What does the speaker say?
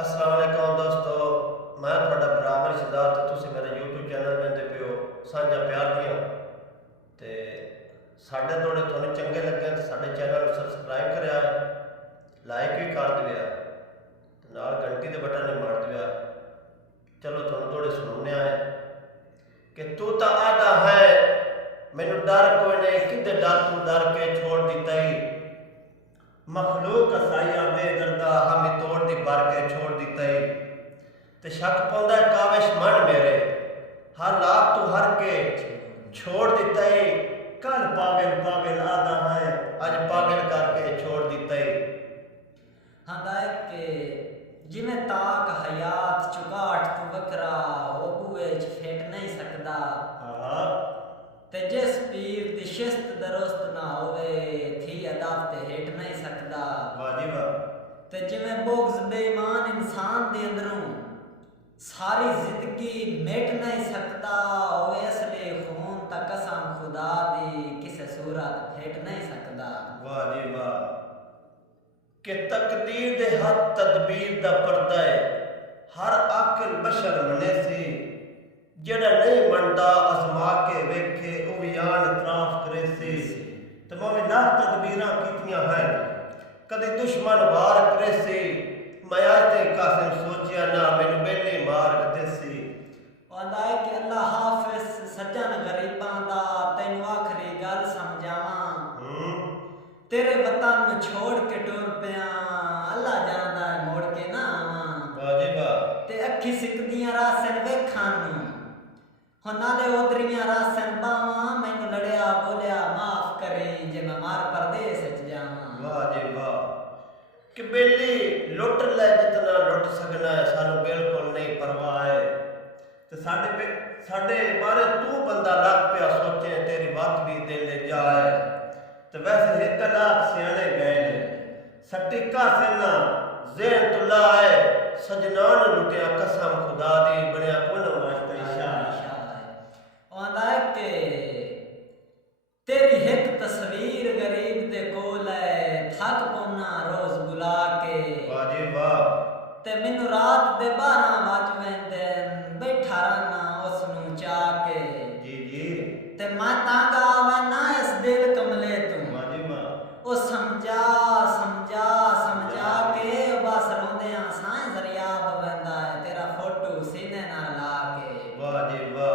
अस्सलाम वालेकुम दोस्तों, मैं थोड़ा बराबर शिदात तो तुसी मेरे YouTube चैनल में पे हो साझा प्यार दिया ते साढ़े थोड़े थोड़े चंगे लगे तो साढ़े चैनल सब्सक्राइब करिया लाइक भी कर दिया नाल घंटी के बटन ने मार दिया। चलो थोड़े थोड़े सुनने आए कि तू तो आदा है मैनू डर कोई नहीं किधर डर तू डर के छोड़ दिता ही मखलूक साइया बेदर्दा हमें तोड़ दी भर के छोड़ दिता ही ते शक पौंदा काविश मन मेरे हर लाख तू हर के छोड़ दिता ही कल पागल पागल आदा है आज पागल करके छोड़ दिता ही। हाँ दायक के जिमें ताक हयात चुगाट तू बकरा वो बुए च फेट नहीं सकदा ते जिस पीर दी शिस्त दरुस्त ना होवे थी अदाब ते हेट नहीं सकदा वाजिब ते जिमें बोग्ज बेईमान इंसान दे अंदरों सारी जिंदगी मिट नहीं सकता होवे असले खून ता कसम खुदा दी किसे सूरत फेट नहीं सकदा। वाजिब कि तकदीर दे हर तदबीर दा पर्दा है हर अकल बशर मने सी जेड़ा नहीं मनता आजमा के वेखे वो यान इतराफ करे सी ते मोवे ना तदबीरां कीतियां हैं कदे दुश्मन वार करे सी मैं आज ते कासिम सोचिया ना मैनू बेले मार दे सी। आंदा है कि अल्लाह हाफिज सज्जन गरीबां दा तैनू आखरी गल समझावां तेरे वतन नू छोड़ के टुर पिया अल्लाह जानदा है मोड़ के ना आवां वाजिब ते अखी सिकदियां रासन वेखां नू हुन नाले ओदरियां रासन बावां मैनू लड़िया बोलिया माफ करे जे मैं मार परदेस च जावां। वाजिब कि बेली लुट ले जितना लुट सकना है सानू बिल्कुल नहीं परवाह है ते साडे बारे तू बंदा लग पिया सोचे तेरी बात भी दिल ले जाए ते वैसे एक लाख सियाने गए ने सटीका सेना ज़हन तुला है सजनान लुटिया कसम खुदा दी बनिया कोन वास्ते शाह आंदा है कि तेरी एक तस्वीर गरीब दे कोल है थक पौना रोज बुला के वाजिब ते मैनू रात दे 12 वज वेंदे बैठा रहना उसनू चाह के जी जी ते मैं तां